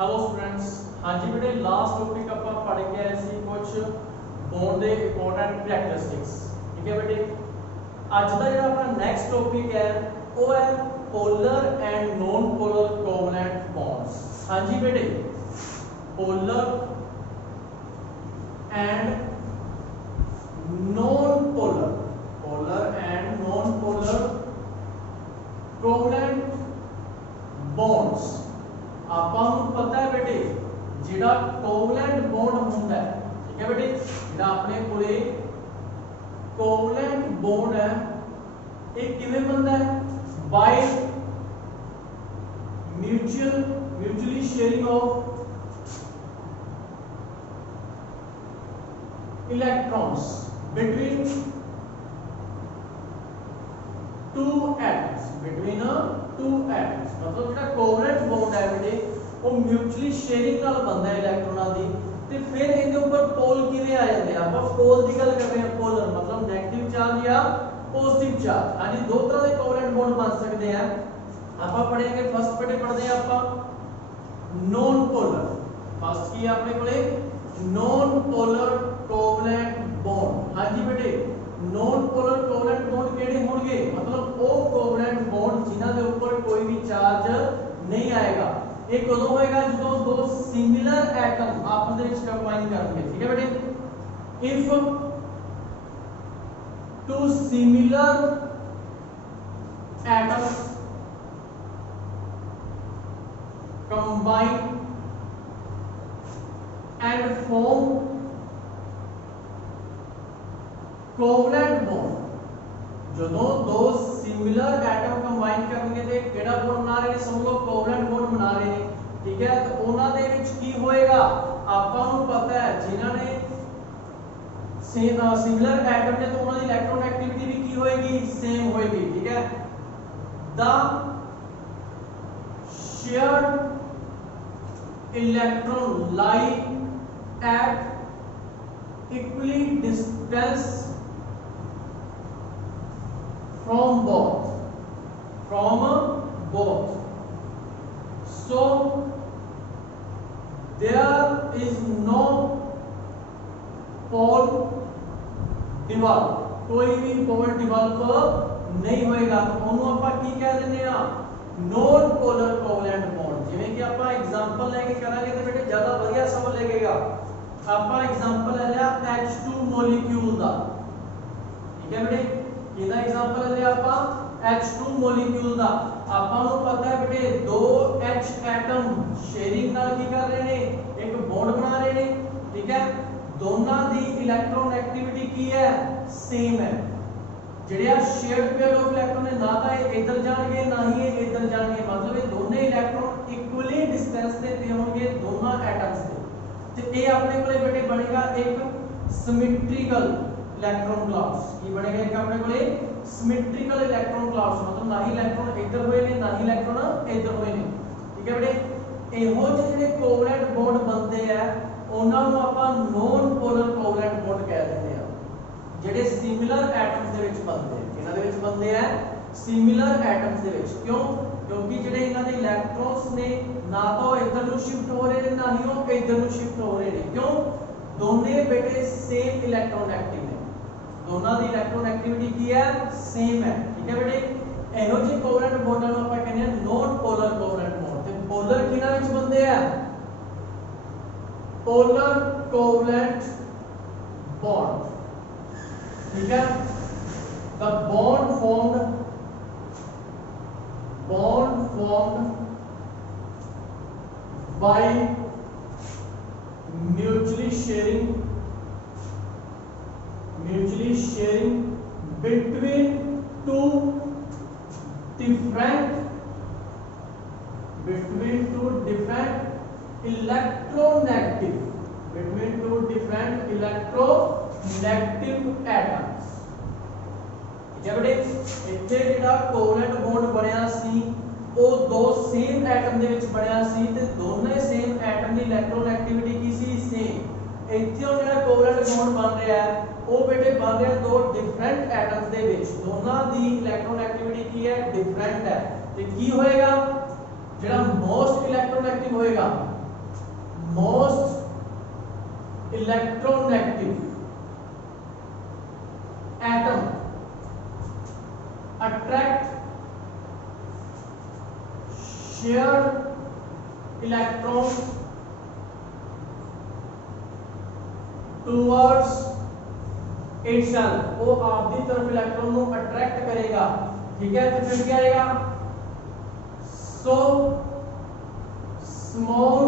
Hello students. हाँ जी बेटे, last topic ਆਪਾਂ पढ़ के आए सी कुछ बॉन्ड ਦੇ इंपोर्टेंट कैरेक्टरिस्टिक्स। ठीक है बेटे, ਅੱਜ ਦਾ ਜਿਹੜਾ ਆਪਣਾ ਨੈਕਸਟ ਟੌਪਿਕ ਹੈ ਉਹ ਹੈ polar and non polar covalent bonds. हाँ जी बेटे, polar and non polar, polar and non polar covalent bonds. ਆਪਾਂ ਨੂੰ ਪਤਾ ਹੈ ਬੇਟੇ ਜਿਹੜਾ ਕੋਵਲੈਂਟ ਬੌਂਡ ਹੁੰਦਾ ਹੈ, ਠੀਕ ਹੈ ਬੇਟੇ, ਜਿਹੜਾ ਆਪਣੇ ਕੋਲੇ ਕੋਵਲੈਂਟ ਬੌਂਡ ਹੈ ਇਹ ਕਿਵੇਂ ਬਣਦਾ ਹੈ? By mutually sharing of electrons between two atoms, between two atoms. मतलब ਜਿਹੜਾ ਕੋਵਲੈਂਟ ਬੌਂਡ ਹੈ ਬੇਟੇ ਉਹ ਮਿਊਚੁਅਲੀ ਸ਼ੇਅਰਿੰਗ ਨਾਲ ਬਣਦਾ ਹੈ ਇਲੈਕਟ੍ਰੋਨਾਂ ਦੀ, ਤੇ ਫਿਰ ਇਹਦੇ ਉੱਪਰ ਪੋਲ ਕਿਵੇਂ ਆ ਜਾਂਦੇ ਆ? ਆਪਾਂ ਪੋਲ ਦੀ ਗੱਲ ਕਰ ਰਹੇ ਹਾਂ। ਪੋਲਰ मतलब 네ਗੇਟਿਵ ਚਾਰਜ ਜਾਂ ਪੋਜ਼ਿਟਿਵ ਚਾਰਜ। ਹਾਂਜੀ, ਦੋ ਤਰ੍ਹਾਂ ਦੇ ਕੋਵਲੈਂਟ ਬੌਂਡ ਬਣ ਸਕਦੇ ਆ। ਆਪਾਂ ਪੜ੍ਹਾਂਗੇ ਫਸਟ ਪੇਟੇ ਪੜ੍ਹਦੇ ਆ ਆਪਾਂ नॉन पोलर। फर्स्ट की अपने कोले नॉन पोलर कोवलेंट बॉन्ड। हां जी बेटे, नॉन पोलर कोवलेंट बॉन्ड केड़े होंगे? मतलब वो कोवलेंट बॉन्ड जिन्हां दे ऊपर कोई भी चार्ज नहीं आएगा। ये कदों होएगा? ਜਦੋਂ दो सिमिलर एटम आपस ਦੇ ਵਿੱਚ कंबाइन करनगे। ठीक है बेटे, if two similar atoms combine and form covalent bond। ਜਦੋਂ ਦੋ सिमिलर एटम कंबाइन ਕਰਨਗੇ ਤੇ ਕਿਹੜਾ ਬੌਂਡ ਬਣਾ ਰਹੇ ਨੇ? ਸਮਝ ਲਓ ਕੋਵਲੈਂਟ ਬੌਂਡ ਬਣਾ ਰਹੇ ਨੇ। ਠੀਕ ਹੈ, ਤਾਂ ਉਹਨਾਂ ਦੇ ਵਿੱਚ ਕੀ ਹੋਏਗਾ? ਆਪਾਂ ਨੂੰ ਪਤਾ ਹੈ ਜਿਨ੍ਹਾਂ ਨੇ सिमिलर एटम ਨੇ ਤਾਂ ਉਹਨਾਂ ਦੀ ਇਲੈਕਟ੍ਰੋਨ ਐਕਟੀਵਿਟੀ ਵੀ ਕੀ ਹੋਏਗੀ? ਸੇਮ ਹੋਏਗੀ। ਠੀਕ ਹੈ, the shared electron lie at equally distance from both, so there is no pole develop, कोई भी pole develop नहीं होएगा। तो ਉਹਨੂੰ ਆਪਾਂ ਕੀ ਕਹਿ ਦਿੰਦੇ ਆ? Non polar covalent bond. ਜਿਵੇਂ ਕਿ ਆਪਾਂ ਐਗਜ਼ਾਮਪਲ ਲੈ ਕੇ ਕਰਾਂਗੇ ਤੇ ਬੇਟੇ ਜ਼ਿਆਦਾ ਵਧੀਆ ਸਮਝ ਲੱਗੇਗਾ। ਆਪਾਂ ਐਗਜ਼ਾਮਪਲ ਲੈ ਲਿਆ H2 ਮੋਲੀਕਿਊਲ ਦਾ। ਠੀਕ ਹੈ ਬੇਟੇ, ਕਿਹਦਾ ਐਗਜ਼ਾਮਪਲ ਲੈ ਲਿਆ ਆਪਾਂ? H2 ਮੋਲੀਕਿਊਲ ਦਾ। ਆਪਾਂ ਨੂੰ ਪਤਾ ਹੈ ਬੇਟੇ ਦੋ H ਐਟਮ ਸ਼ੇਅਰਿੰਗ ਨਾਲ ਕੀ ਕਰ ਰਹੇ ਨੇ? ਇੱਕ ਬੌਂਡ ਬਣਾ ਰਹੇ ਨੇ। ਠੀਕ ਹੈ, ਦੋਨਾਂ ਦੀ ਇਲੈਕਟ੍ਰੋਨ ਐਕਟੀਵਿਟੀ ਕੀ ਹੈ? ਸੇਮ ਹੈ। ਜਿਹੜੇ ਆ ਸ਼ੇਅਰਡ ਪੇਅਰ ਆਫ ਇਲੈਕਟ੍ਰੋਨ ਨੇ, ਨਾ ਤਾਂ ਇਹ ਇੱਧਰ ਜਾਣਗੇ ਨਾ ਹੀ ਇਹ ਇੱਧਰ ਜਾਣਗੇ। ਮਤਲਬ ਇਹ ਦੋਨੇ ਇਲੈਕਟ੍ਰੋਨ ਇਕੁਅਲੀ ਡਿਸਟੈਂਸ ਤੇ ਪਏ ਹੋਣਗੇ ਦੋਨਾਂ ਐਟਮਸ ਦੇ। ਤੇ ਇਹ ਆਪਣੇ ਕੋਲੇ ਬੇਟੇ ਬਣੇਗਾ ਇੱਕ ਸਿਮੈਟ੍ਰੀਕਲ ਇਲੈਕਟ੍ਰੋਨ ਕਲਾਉਡਸ। ਕੀ ਬਣੇਗਾ? ਇੱਕ ਆਪਣੇ ਕੋਲੇ ਸਿਮੈਟ੍ਰੀਕਲ ਇਲੈਕਟ੍ਰੋਨ ਕਲਾਉਡਸ। ਮਤਲਬ ਨਾ ਹੀ ਇਲੈਕਟ੍ਰੋਨ ਇੱਧਰ ਹੋਏ ਨੇ ਨਾ ਹੀ ਇਲੈਕਟ੍ਰੋਨ ਇੱਧਰ ਹੋਏ ਨੇ। ਠੀਕ ਹੈ ਬੇਟੇ, ਇਹੋ ਜਿਹੇ ਜਿਹੜੇ ਕੋਵਲੈਂਟ ਬੌਂਡ ਬਣਦੇ ਆ ਉਹਨਾਂ ਨੂੰ ਆਪਾਂ ਨੌਨ ਪੋਲਰ ਕੋਵਲੈਂਟ ਬੌਂਡ ਕਹਿ ਦਿੰਦੇ ਆ, ਜਿਹੜੇ ਸਿਮਿਲਰ ਐਟਮਸ ਦੇ ਵਿੱਚ ਬਣਦੇ ਆ। ਇਹਨਾਂ ਦੇ ਵਿੱਚ ਬਣਦੇ ਆ ਸਿਮਿਲਰ ਐਟਮਸ ਦੇ ਵਿੱਚ। ਕਿਉਂ? ਕਿਉਂਕਿ ਜਿਹੜੇ ਇਹਨਾਂ ਦੇ ਇਲੈਕਟ੍ਰੋਨਸ ਨੇ ਨਾ ਤਾਂ ਉਹ ਇੱਧਰ ਨੂੰ ਸ਼ਿਫਟ ਹੋ ਰਹੇ ਨੇ ਨਾ ਹੀ ਉਹ ਇੱਧਰ ਨੂੰ ਸ਼ਿਫਟ ਹੋ ਰਹੇ ਨੇ। ਕਿਉਂ? ਦੋਨੇ ਬੇਟੇ ਸੇਮ ਇਲੈਕਟ੍ਰੋਨ ਐਕਟਿਵ ਨੇ, ਦੋਨਾਂ ਦੀ ਇਲੈਕਟ੍ਰੋਨ ਐਕਟੀਵਿਟੀ ਕੀ ਹੈ? ਸੇਮ ਹੈ। ਠੀਕ ਹੈ ਬੇਟੇ, ਇਹੋ ਜਿਹੇ ਕੋਵਲੈਂਟ ਬੌਂਡਾਂ ਨੂੰ ਆਪਾਂ ਕਹਿੰਦੇ ਆ ਨੌਨ ਪੋਲਰ ਕੋਵਲੈਂਟ ਬੌਂਡ। ਤੇ ਪੋਲਰ ਕਿਹਨਾਂ ਵਿੱਚ ਬਣਦੇ ਆ? Polar covalent bond. ठीक है, the bond formed by mutually sharing between two different electronegative atoms। ਜਿਹੜੇ ਇੱਥੇ ਜਿਹੜਾ ਕੋਵਲੈਂਟ ਬੌਂਡ ਬਣਿਆ ਸੀ ਉਹ ਦੋ ਸੇਮ ਐਟਮ ਦੇ ਵਿੱਚ ਬਣਿਆ ਸੀ ਤੇ ਦੋਨੇ ਸੇਮ ਐਟਮ ਦੀ ਇਲੈਕਟ੍ਰੋਨ ਐਕਟੀਵਿਟੀ ਕੀ ਸੀ? ਸੇਮ। ਇੱਥੇ ਉਹ ਜਿਹੜਾ ਕੋਵਲੈਂਟ ਬੌਂਡ ਬਣ ਰਿਹਾ ਹੈ ਉਹ ਬੇਟੇ ਬਣ ਰਿਹਾ ਦੋ ਡਿਫਰੈਂਟ ਐਟਮਸ ਦੇ ਵਿੱਚ, ਦੋਨਾਂ ਦੀ ਇਲੈਕਟ੍ਰੋਨ ਐਕਟੀਵਿਟੀ ਕੀ ਹੈ? डिफरेंट है। तो की होएगा? ਜਿਹੜਾ ਮੋਸਟ ਇਲੈਕਟ੍ਰੋਨੈਗੇਟਿਵ ਹੋਏਗਾ most electronegative atom attract shared electrons towards itself, वो आपकी तरफ इलेक्ट्रॉन को अट्रैक्ट करेगा, ठीक है। तो फिर क्या आएगा, so small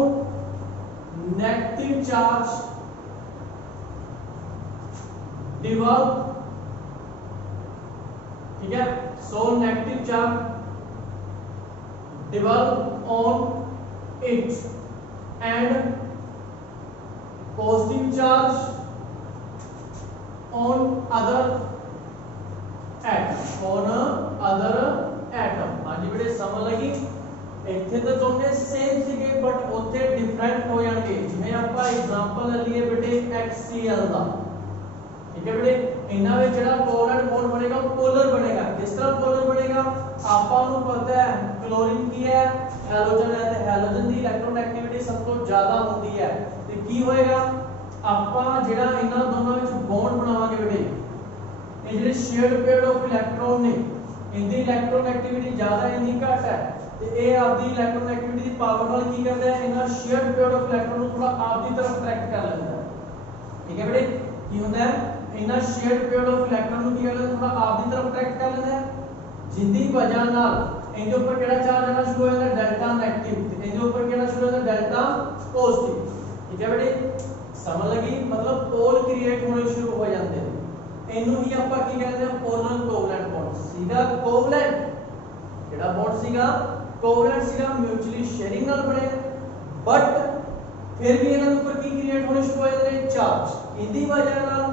negative charge develop, ठीक है, so negative charge develop on it and positive charge on other atom। हाँ जी बेटे समझ लगी, ਇੱਥੇ ਤਾਂ ਦੋਨੇ ਸੇਮ ਸੀਗੇ ਬਟ ਉੱਥੇ ਡਿਫਰੈਂਟ ਹੋ ਜਾਣਗੇ। ਜਿਵੇਂ ਆਪਾਂ ਐਗਜ਼ਾਮਪਲ ਲੈ ਲਈਏ ਬੇਟੇ HCl ਦਾ, ਠੀਕ ਹੈ ਬੇਟੇ, ਇਹਨਾਂ ਵਿੱਚ ਜਿਹੜਾ ਕੋਵਲੈਂਟ ਬੌਂਡ ਬਣੇਗਾ ਉਹ ਪੋਲਰ ਬਣੇਗਾ। ਕਿਸ ਤਰ੍ਹਾਂ ਪੋਲਰ ਬਣੇਗਾ, ਆਪਾਂ ਨੂੰ ਪਤਾ ਹੈ ਕਲੋਰੀਨ ਕੀ ਹੈ, ਹੈਲੋਜਨ ਹੈ, ਤੇ ਹੈਲੋਜਨ ਦੀ ਇਲੈਕਟ੍ਰੋਨ ਐਕਟੀਵਿਟੀ ਸਭ ਤੋਂ ਜ਼ਿਆਦਾ ਹੁੰਦੀ ਹੈ। ਤੇ ਕੀ ਹੋਏਗਾ, ਆਪਾਂ ਜਿਹੜਾ ਇਹਨਾਂ ਦੋਨਾਂ ਵਿੱਚ ਬੌਂਡ ਬਣਾਵਾਂਗੇ ਬੇਟੇ, ਇਹ ਜਿਹੜੇ ਸ਼ੇਅਰਡ ਪੇਅਰ ਆਫ ਇਲੈਕਟ੍ਰੋਨ ਨੇ, ਇਹਦੀ ਇਲੈਕਟ੍ਰੋਨ ਐਕਟੀਵਿਟੀ ਜ਼ਿਆਦਾ, ਇਹਦੀ ਘੱਟ ਹੈ। ਤੇ ਇਹ ਆਪਦੀ ਇਲੈਕਟ੍ਰੋਨ ਐਕਟੀਵਿਟੀ ਦੀ ਪਾਵਰ ਨਾਲ ਕੀ ਕਰਦਾ ਹੈ, ਇਹਨਾਂ ਸ਼ੇਅਰਡ ਪੇਅਰ ਆਫ ਇਲੈਕਟ੍ਰੋਨ ਨੂੰ ਥੋੜਾ ਆਪਦੀ ਤਰਫ ਅਟਰੈਕਟ ਕਰ ਲੈਂਦਾ ਹੈ, ਠੀਕ ਹੈ ਬੇਟੇ। ਕੀ ਹੁੰਦਾ ਹੈ, ਇਹਨਾਂ ਸ਼ੇਅਰਡ ਪੇਅਰ ਆਫ ਇਲੈਕਟ੍ਰੋਨ ਨੂੰ ਕੀ ਕਰਦਾ, ਥੋੜਾ ਆਪਦੀ ਤਰਫ ਅਟਰੈਕਟ ਕਰ ਲੈਂਦਾ ਹੈ, ਜਿੰਦੀ ਵਜ੍ਹਾ ਨਾਲ ਇਹਦੇ ਉੱਪਰ ਕਿਹੜਾ ਚਾਰਜ ਆਣਾ ਸ਼ੁਰੂ ਹੋ ਜਾਂਦਾ, ਡੈਲਟਾ ਨੈਗੇਟਿਵ, ਤੇ ਇਹਦੇ ਉੱਪਰ ਕਿਹੜਾ ਸ਼ੁਰੂ ਹੋ ਜਾਂਦਾ, ਡੈਲਟਾ ਪੋਜ਼ਿਟਿਵ, ਠੀਕ ਹੈ ਬੇਟੇ ਸਮਝ ਲਗੀ। ਮਤਲਬ ਪੋਲ ਕ੍ਰੀਏਟ ਹੋਣੇ ਸ਼ੁਰੂ ਹੋ ਜਾਂਦੇ ਨੇ, ਇਹਨੂੰ ਹੀ ਆਪਾਂ ਕੀ ਕਹਿੰਦੇ ਆ, ਪੋਲਰ ਕੋਵਲੈਂਟ ਬੌਂਡ ਸੀਗਾ। ਕੋਵਲੈਂਟ ਜਿਹੜਾ ਬੌਂਡ ਸੀਗਾ, ਕੋਵਲੈਂਟ ਸੀਗਾ, ਮਿਊਚੁਅਲੀ ਸ਼ੇਅਰਿੰਗ ਨਾਲ ਬਣੇ, ਬਟ ਫਿਰ ਵੀ ਇਹਨਾਂ ਦੇ ਉੱਪਰ ਕੀ ਕ੍ਰੀਏਟ ਹੋਣੇ ਸ਼ੁਰੂ ਹੋ ਜਾਂਦੇ ਨੇ, ਚਾਰਜ। ਇਹਦੀ ਵਜ੍ਹਾ ਨਾਲ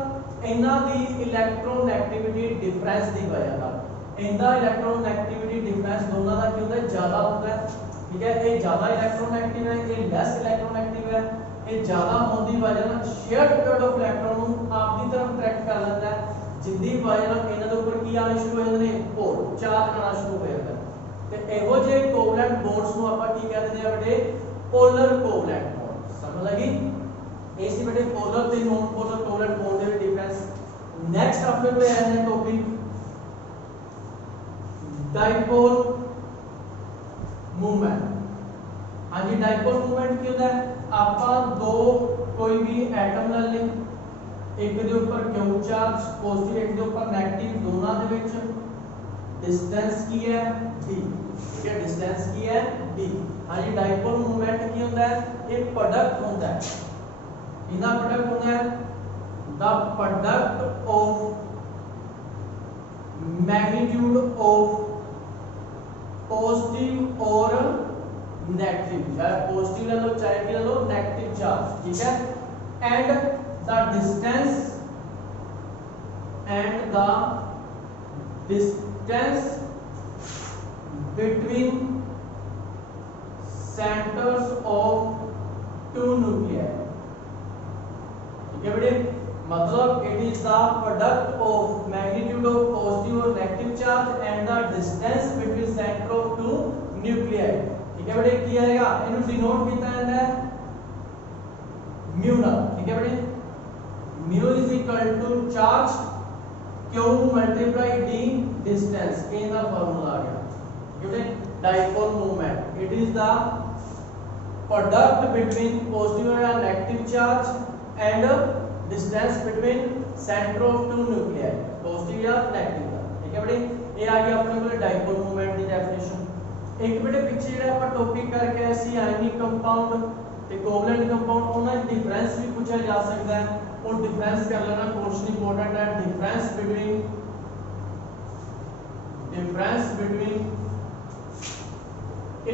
ਇਹਨਾਂ ਦੀ ਇਲੈਕਟ੍ਰੋਨ ਐਕਟੀਵਿਟੀ ਡਿਫਰੈਂਸ ਦੀ ਵਜ੍ਹਾ ਨਾਲ, ਇਹਦਾ ਇਲੈਕਟ੍ਰੋਨ ਐਕਟੀਵਿਟੀ ਡਿਫਰੈਂਸ ਦੋਨਾਂ ਦਾ ਕੀ ਹੁੰਦਾ, ਜ਼ਿਆਦਾ ਹੁੰਦਾ ਹੈ, ਠੀਕ ਹੈ। ਇਹ ਜ਼ਿਆਦਾ ਇਲੈਕਟ੍ਰੋਨ ਐਕਟਿਵ ਹੈ, ਇਹ ਲੈਸ ਇਲੈਕਟ੍ਰੋਨ ਐਕਟਿਵ ਹੈ। ਇਹ ਜ਼ਿਆਦਾ ਹੋਣ ਦੀ ਵਜ੍ਹਾ ਨਾਲ ਸ਼ੇਅਰਡ ਪੇਅਰ ਆਫ ਇਲੈਕਟ੍ਰੋਨ ਨੂੰ ਆਪਦੀ ਤਰਫ ਅਟਰੈਕਟ ਕਰ ਲੈਂਦਾ ਹੈ, ਜਿੰਦੀ ਵਜ੍ਹਾ ਨਾਲ ਇਹਨਾਂ ਦੇ ਉੱਪਰ ਕੀ ਆਉਣੇ ਸ਼ੁਰੂ ਹੋ ਜਾਂਦੇ ਨੇ, ਪੋਲ ਚਾਰਜ ਆਉਣਾ ਸ਼ੁਰੂ ਹੋ ਜਾਂਦਾ ਹੈ। ਤੇ ਇਹੋ ਜਿਹੇ ਕੋਵਲੈਂਟ ਬੌਂਡਸ ਨੂੰ ਆਪਾਂ ਕੀ ਕਹਿੰਦੇ ਆ ਬੇਟੇ, ਪੋਲਰ ਕੋਵਲੈਂਟ ਬੌਂਡ। ਸਮਝ ਲਗੀ, ਇਹ ਸੀ ਬੇਟੇ ਪੋਲਰ ਤੇ ਨੋਨ ਪੋਲਰ ਕੋਵਲੈਂਟ ਬੌਂਡ ਦੇ ਵਿੱਚ ਡਿਫਰੈਂਸ। ਨੈਕਸਟ ਆਪਣੇ ਕੋਲ ਹੈ ਟੌਪਿਕ डाइपोल मूवमेंट। हाँ जी, डाइपोल मूवमेंट की होता है, आपा दो कोई भी एटम ले लें, एक दे ऊपर क्यू चार्ज पॉजिटिव, एक दे ऊपर नेगेटिव, दोनों दे विच डिस्टेंस की है d, ठीक है, डिस्टेंस की है d। हाँ जी, डाइपोल मूवमेंट की होता है, एक प्रोडक्ट होता है, इनका प्रोडक्ट होता है the product of magnitude of positive और नेगेटिव, चाहे पॉजिटिव ले लो चाहे भी ले लो नेगेटिव चार्ज, ठीक है, and the distance between centres of two nuclei, ठीक है बेटे। मतलब it is the product of magnitude of positive और negative charge and the distance between centre of two nuclei, ठीक है बेटे। किया जाएगा इन्हें डिनोट किया जाता है म्यू ना, ठीक है बेटे। Mu is equal to charge Q multiply D distance, ये ना फार्मूला आ गया, ठीक है बेटे। Dipole movement it is the product between positive और negative charge and distance between centre of two nuclei, positive या नेगेटिव का, ठीक है बेटे। ये आ गया अपने को डाइपोल मूवमेंट की डेफिनेशन। एक बेटे पीछे जेड़ा ਆਪਾਂ टॉपिक करके आए सी आयनिक कंपाउंड ते कोवलेंट कंपाउंड, ਉਹਨਾਂ ਦਾ डिफरेंस भी पूछा जा सकता है, और डिफरेंस कर लेना क्वेश्चन इंपॉर्टेंट है। डिफरेंस बिटवीन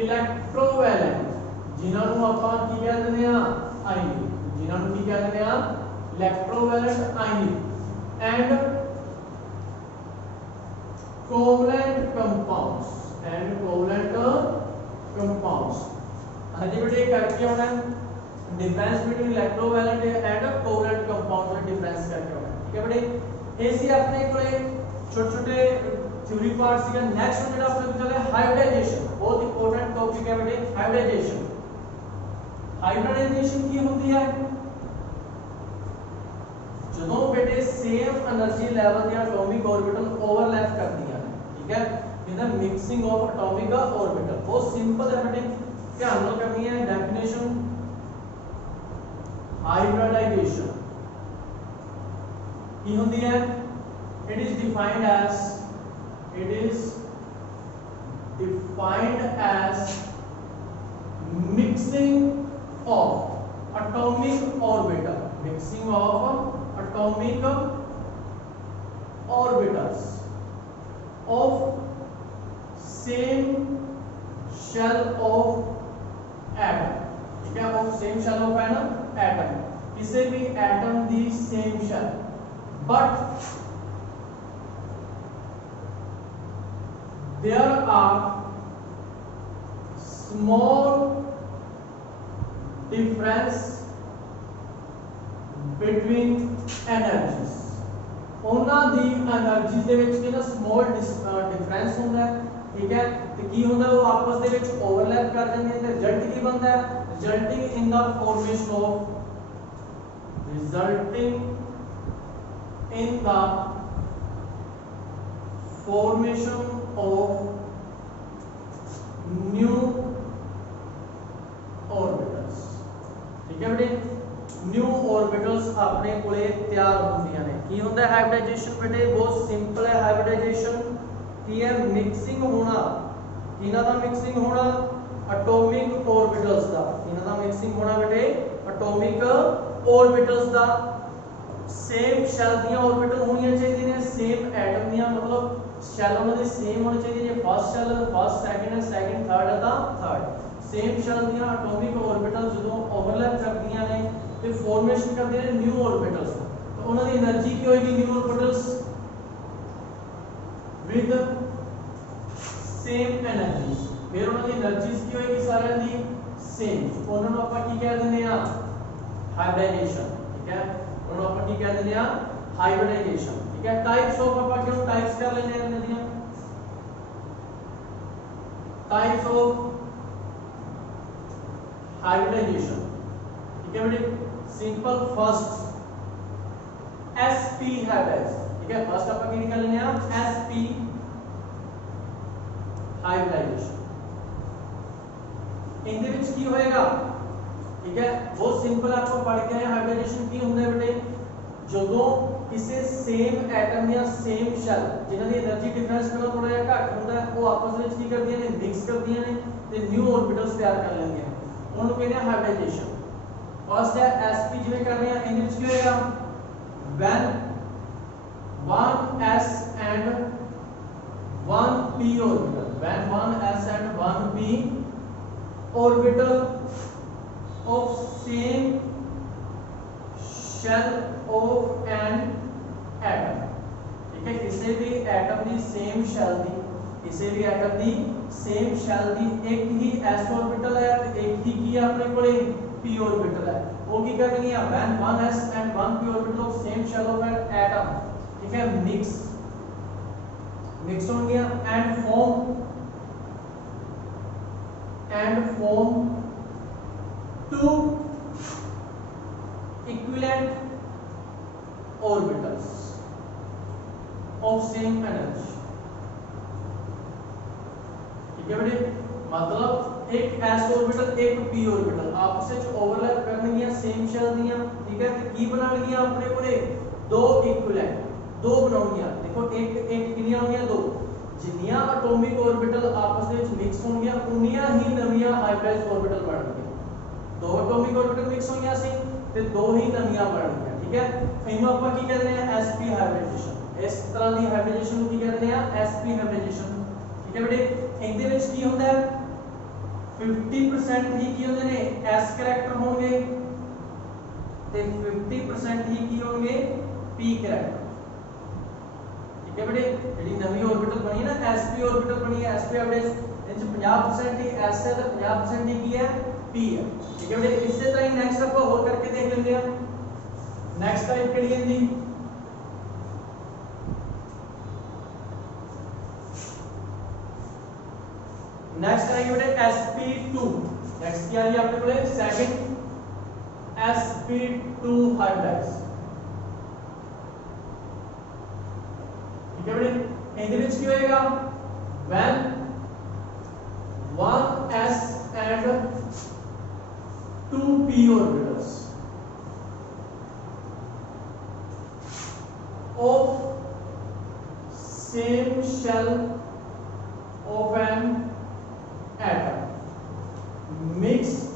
इलेक्ट्रोवैलेंट, जिन्हां ਨੂੰ ਆਪਾਂ ਕੀ ਕਹਿੰਦੇ ਆ, आयनिक, जिन्हां ਨੂੰ ਕੀ ਕਹਿੰਦੇ ਆ, electrovalent ionic, and covalent compounds, हाँ जी बेटे करके होना है difference between electrovalent and covalent compound में डिफरेंस करके होना है, ठीक है बेटे। ये सी अपने कोले छोटे छोटे थ्योरी पार्ट सीगा। नेक्स्ट जेड़ा अपने को चले हाइब्रिडाइजेशन, बहुत इंपॉर्टेंट टॉपिक है बेटे हाइब्रिडाइजेशन। ਹਾਈਬ੍ਰਿਡਾਈਜੇਸ਼ਨ ਕੀ ਹੁੰਦੀ ਹੈ ਜਦੋਂ ਬੇਟੇ ਸੇਮ એનર્ਜੀ ਲੈਵਲ ਦੀਆਂ ਐਟੋਮਿਕ ਆਰਬਿਟਲ ਓਵਰਲੈਪ ਕਰਦੀਆਂ ਨੇ ਠੀਕ ਹੈ ਇਹਦਾ ਮਿਕਸਿੰਗ ਆਫ ਐਟੋਮਿਕ ਆਰਬਿਟਲ ਬਹੁਤ ਸਿੰਪਲ ਹੈ ਬੇਟੇ ਧਿਆਨ ਨਾਲ ਕਰਨੀ ਹੈ ਡੈਫੀਨੇਸ਼ਨ ਹਾਈਬ੍ਰਿਡਾਈਜੇਸ਼ਨ ਕੀ ਹੁੰਦੀ ਹੈ it is defined as mixing of atomic orbital mixing of atomic orbitals of same shell of atom ठीक है of same shell of an atom किसी भी atom the same shell but there are small difference between energies ਉਹਨਾਂ ਦੀ energy ਦੇ ਵਿੱਚ ਕਿਹੜਾ small difference ਹੁੰਦਾ ਹੈ ਠੀਕ ਹੈ ਤੇ ਕੀ ਹੁੰਦਾ ਉਹ ਆਪਸ ਦੇ ਵਿੱਚ ਓਵਰਲੈਪ ਕਰ ਜਾਂਦੇ ਨੇ ਤੇ ਰਿਜ਼ਲਟ ਕੀ ਬਣਦਾ ਹੈ resulting in the formation of new orbitals ठीक है बेटे new orbitals अपने कोले तैयार होंदियां ने की होंदा है हाइब्रिडाइजेशन बेटे बहुत सिंपल है हाइब्रिडाइजेशन की है मिक्सिंग होना किना दा मिक्सिंग होना एटॉमिक ऑर्बिटल्स दा किना दा मिक्सिंग होना बेटे एटॉमिक ऑर्बिटल्स दा सेम शेल दियां ऑर्बिटल होनी चाहिए ने सेम एटम दियां मतलब शेल उन्हां दी सेम होनी चाहिए जे फर्स्ट सेकंड है सेकंड थर्ड है ता थर्ड सेम शेल दियां एटॉमिक ऑर्बिटल ਜਦੋਂ ओवरलैप करदियां ने ते फॉर्मेशन करदे ने न्यू ऑर्बिटल्स तो उन्हां दी एनर्जी की होएगी new orbitals with same energies फिर उन्हां दी एनर्जीज की होएगी सारियां दी सेम उन्हां ਨੂੰ ਆਪਾਂ ਕੀ ਕਹਿ ਦਿੰਦੇ ਆ हाइब्रिडाइजेशन ठीक है उन्हां ਨੂੰ ਆਪਾਂ ਕੀ ਕਹਿ ਦਿੰਦੇ ਆ हाइब्रिडाइजेशन ठीक है टाइप्स ऑफ ਆਪਾਂ ਕਿਉਂ टाइप्स कर लेने हैं नदियां टाइप्स ऑफ हाइब्रिडाइजेशन ठीक है बेटे सिंपल फर्स्ट sp हाइब्रिडाइज ठीक है फर्स्ट ਆਪਾਂ ਕੀ निकाल लेने हैं sp हाइब्रिडाइजेशन इनके ਵਿੱਚ ਕੀ ਹੋਏਗਾ ठीक है बहुत सिंपल आपको पढ़ के आए हाइब्रिडाइजेशन ਕੀ ਹੁੰਦਾ ਹੈ बेटे ਜਦੋਂ ਕਿਸੇ ਸੇਮ ਐਟਮ ਜਾਂ ਸੇਮ ਸ਼ੈਲ ਜਿਨ੍ਹਾਂ ਦੀ એનર્ਜੀ ਡਿਫਰੈਂਸ ਨਾਲ ਥੋੜਾ ਜਿਹਾ ਘੱਟ ਹੁੰਦਾ ਹੈ ਉਹ ਆਪਸ ਵਿੱਚ ਕੀ ਕਰਦੀਆਂ ਨੇ ਮਿਕਸ ਕਰਦੀਆਂ ਨੇ ਤੇ ਨਿਊ ਆਰਬਿਟਲਸ ਤਿਆਰ ਕਰ ਲੈਂਦੀਆਂ ਨੇ ਉਹਨੂੰ ਕਹਿੰਦੇ ਆ ਹਾਈਬ੍ਰਿਡਾਈਜੇਸ਼ਨ ਫਸਟ ਹੈ sp ਜਿਵੇਂ ਕਰ ਰਹੇ ਆ ਇਹਦੇ ਵਿੱਚ ਕੀ ਹੋਏਗਾ when 1s and 1p orbital when 1s and 1p orbital of same shell of an atom ठीक है किसी भी एटम दी सेम शेल दी किसी भी एटम दी सेम शेल दी एक ही s ऑर्बिटल है ते एक ही की अपने कोले p ऑर्बिटल है वो की करनी है when 1s and 1p orbital of same shell of an atom ठीक है मिक्स हो गया and form two equivalent orbitals of same energy ठीक है बेटे मतलब एक s ऑर्बिटल एक p ऑर्बिटल आपस ਵਿੱਚ ओवरलैप ਕਰਨਗੀਆਂ सेम शेल ਦੀਆਂ ठीक है ਤੇ ਕੀ ਬਣਾਉਣਗੀਆਂ ਆਪਣੇ ਕੋਲੇ दो इक्विवेलेंट दो ਬਣਾਉਣਗੀਆਂ देखो एक ਕਿੰਨੀਆਂ ਹੋਣਗੀਆਂ दो ਜਿੰਨੀਆਂ ਐਟੋਮਿਕ ऑर्बिटल ਆਪਸ ਵਿੱਚ ਮਿਕਸ ਹੋਣਗੀਆਂ ਉਨੀਆਂ ਹੀ ਨਵੀਆਂ ਹਾਈਬ੍ਰਿਡ ऑर्बिटल ਬਣਨਗੀਆਂ दो एटॉमिक ऑर्बिटल मिक्स होंगे ਸੀ ਤੇ दो ही ਨਵੀਆਂ ਬਣਨਗੀਆਂ ठीक है ਇਹਨੂੰ ਆਪਾਂ ਕੀ ਕਹਿੰਦੇ ਆ sp ਹਾਈਬ੍ਰਿਡੇਸ਼ਨ ਇਸ ਤਰ੍ਹਾਂ ਦੀ ਹਾਈਬ੍ਰਿਡੇਸ਼ਨ ਨੂੰ ਕੀ ਕਹਿੰਦੇ ਆ sp ਹਾਈਬ੍ਰਿਡੇਸ਼ਨ ਠੀਕ ਹੈ ਬੇਟੇ ਇਹਦੇ ਵਿੱਚ ਕੀ ਹੁੰਦਾ ਹੈ 50% ਹੀ ਕੀ ਹੁੰਦੇ ਨੇ s ਕੈਰੈਕਟਰ ਹੋਣਗੇ ਤੇ 50% ਹੀ ਕੀ ਹੋਣਗੇ p ਕੈਰੈਕਟਰ ठीक है बेटे ਜਿਹੜੀ ਨਵੀਂ ऑर्बिटल ਬਣੀ ਹੈ ਨਾ sp ऑर्बिटल ਬਣੀ ਹੈ sp ਹਾਈਬ੍ਰਿਡ ਇਹਦੇ ਚ 50% ਹੀ s ਹੈ ਤੇ 50% ਹੀ ਕੀ ਹੈ p है ठीक है बेटे इससे तरह ही नेक्स्ट आपको और करके देख लेंगे हम नेक्स्ट टाइप केड़ी है जी नेक्स्ट आएगी बेटे sp2 नेक्स्ट क्या है आपके बोले सेकंड sp2 हाइब्रिड्स। ठीक है बेटे, ਇਹਦੇ ਵਿੱਚ ਕੀ ਹੋਏਗਾ when 1s and 2p orbitals of same shell of an atom mixed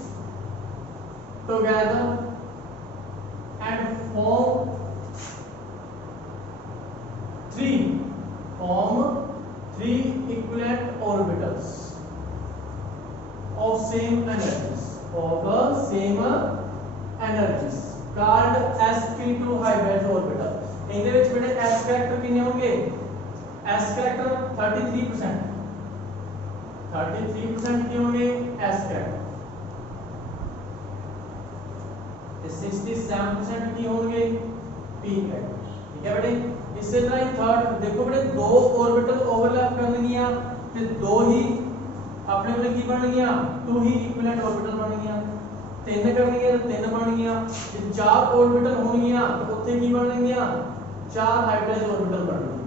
together and form three equivalent orbitals of same energies called sp2 hybrid orbital। ਇਹਦੇ ਵਿੱਚ ਬੇਟੇ s ਕਰੈਕਟਰ ਕਿੰਨੇ ਹੋਣਗੇ? s करैक्टर 33% ਕੀ होंगे s करैक्टर, 67% की होंगे p character. ठीक है बेटे, इसी तरह ही थर्ड देखो बेटे, दो ऑर्बिटल ओवरलैप कर लेंगे ते दो ही अपने वाले की बन गया, टू ही इक्विवेलेंट ऑर्बिटल बन गया। तीन कर लेंगे तो तीन बन गया। जे चार ऑर्बिटल होणगियां तो उत्थे की बन गया, चार हाइब्रिड ऑर्बिटल बन गए।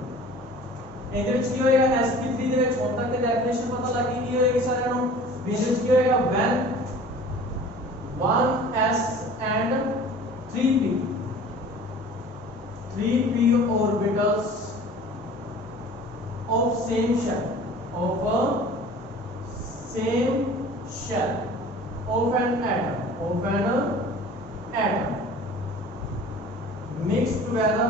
ਇਹਦੇ ਵਿੱਚ ਕੀ ਹੋਏਗਾ sp3 ਦੇ ਵਿੱਚ ਹੁਣ ਤੱਕ ਦੀ ਡੈਫੀਨੇਸ਼ਨ ਪਤਾ ਲੱਗ ਗਈ ਕੀ ਹੋਏਗੀ ਸਾਰਿਆਂ ਨੂੰ। ਇਹਦੇ ਵਿੱਚ ਕੀ ਹੋਏਗਾ when 1s and 3p orbitals of same shell of an atom mixed together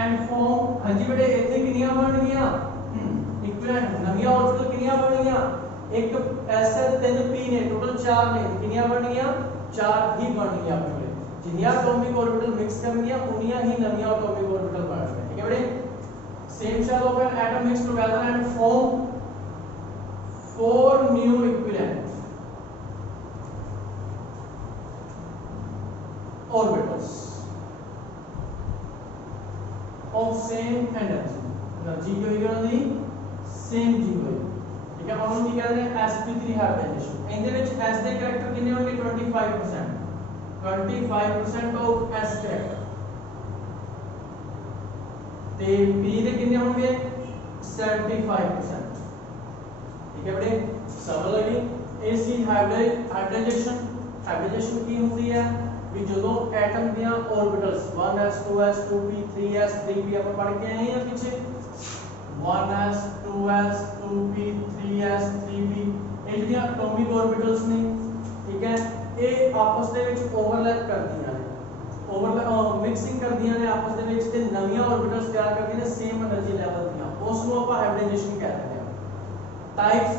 and form। हाँ जी बेटे, इतने कितनियां बन गया इक्विवेलेंट नवियां ऑर्बिटल कितनियां बन गया, एक s है 3p ने टोटल 4 ने कितनियां बन गया, 4 ही बन गया। अपने जिन्नियां एटॉमिक ऑर्बिटल मिक्स कर गया उन्नियां ही नवियां एटॉमिक ऑर्बिटल बन गए। ठीक है बेटे, same shell of an atom mix together and form 4 new equivalent orbitals of same energy की होगी उन्होंने सेम जी होगी। ठीक है, हम की कहते हैं sp3 हाइब्रिडाइजेशन। ਇਹਦੇ ਵਿੱਚ s ਦੇ ਕੈਰੈਕਟਰ ਕਿੰਨੇ ਹੋਣਗੇ 25% ऑफ s करेक्टर ਤੇ p ਦੇ ਕਿੰਨੇ ਹੋਣਗੇ 75%। ठीक है बेटे, समझ लगी। ਇਹ ਸੀ हाइब्रिडाइजेशन की होती है भी ਜਦੋਂ एटम ਦੀਆਂ orbitals 1s 2s 2p 3s 3p ਆਪਾਂ ਪੜ੍ਹ ਕੇ ਆਏ ਹਾਂ ਪਿੱਛੇ 1s 2s 2p 3s 3p ਇਹ ਜਿਹੜੀਆਂ ਐਟॉमिक ऑर्बिटल्स ਨੇ। ठीक है, ਇਹ ਆਪਸ ਦੇ ਵਿੱਚ ਓਵਰਲੈਪ ਕਰਦੀਆਂ ਨੇ, ਮਿਕਸਿੰਗ ਕਰਦੀਆਂ ਨੇ ਆਪਸ ਦੇ ਵਿੱਚ ਤੇ ਨਵੀਆਂ ऑर्बिटल्स ਤਿਆਰ ਕਰਦੀਆਂ ਨੇ ਸੇਮ એનર્ਜੀ ਲੈਵਲ ਦੀਆਂ। ਉਸ ਨੂੰ ਆਪਾਂ ਹਾਈਬ੍ਰਿਡਾਈਜੇਸ਼ਨ ਕਹਿੰਦੇ ਹਾਂ। टाइप्स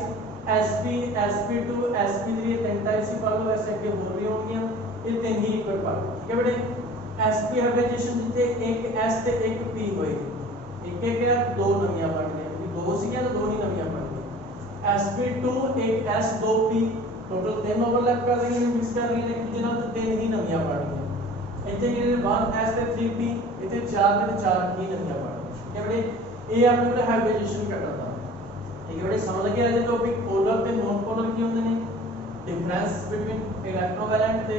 sp sp2 sp3 तीन टाइप्स ही पढ़ लो, ऐसे के बोल रही होंगी ये तीन ही इक्वल पढ़ लो। ठीक है बेटे, sp हाइब्रिडाइजेशन जिथे एक s ते एक p होएगी, एक है दो नवियां बन गई क्योंकि दो सीगा तो दो ही नवियां बन गई। sp2 एक s 2p टोटल तीन ओवरलैप कर रही है, मिक्स कर रही है एक दूसरे नाल तो तीन ही नवियां बन गई। इथे किने 1s ते 3p इथे 4 ते 4 ही नवियां बन गई। ठीक है बेटे, ये अपने को हाइब्रिडाइजेशन करना था। ठीक है बेटे, समझ लगे आज टॉपिक पोलर ते नॉन पोलर की होंदे ने, डिफरेंस बिटवीन इलेक्ट्रोवैलेंट ते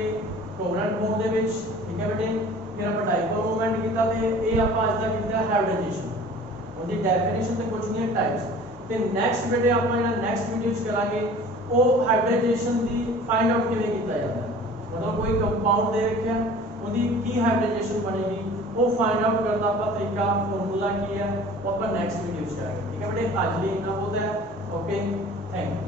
कोवलेंट बॉन्ड दे विच। ठीक है बेटे, फिर ਆਪਾਂ डाइपोल मोमेंट कीता ते ਇਹ ਆਪਾਂ ਅੱਜ ਦਾ ਕੀਤਾ हाइब्रिडाइजेशन। ਉਹਦੀ ਡੈਫੀਨੇਸ਼ਨ ਤੇ ਕੁਝ ਨਹੀਂ ਟਾइप्स ਤੇ ਨੈਕਸਟ ਬੇਟੇ ਆਪਾਂ ਜਿਹੜਾ ਨੈਕਸਟ ਵੀਡੀਓ ਚ ਕਰਾਂਗੇ ਉਹ ਹਾइब्रिडाइजेशन ਦੀ फाइंड आउट ਕਿਵੇਂ ਕੀਤਾ ਜਾਂਦਾ ਹੈ। मतलब कोई कंपाउंड दे रखिया ਉਹਦੀ ਕੀ हाइब्रिडाइजेशन बनेगी वो फाइंड आउट करने का तरीका फार्मूला की है वो अपन नेक्स्ट वीडियो ਚ ਕਰਾਂਗੇ। ठीक है बेटे, आज लिए इतना बहुत है। Okay, thank you.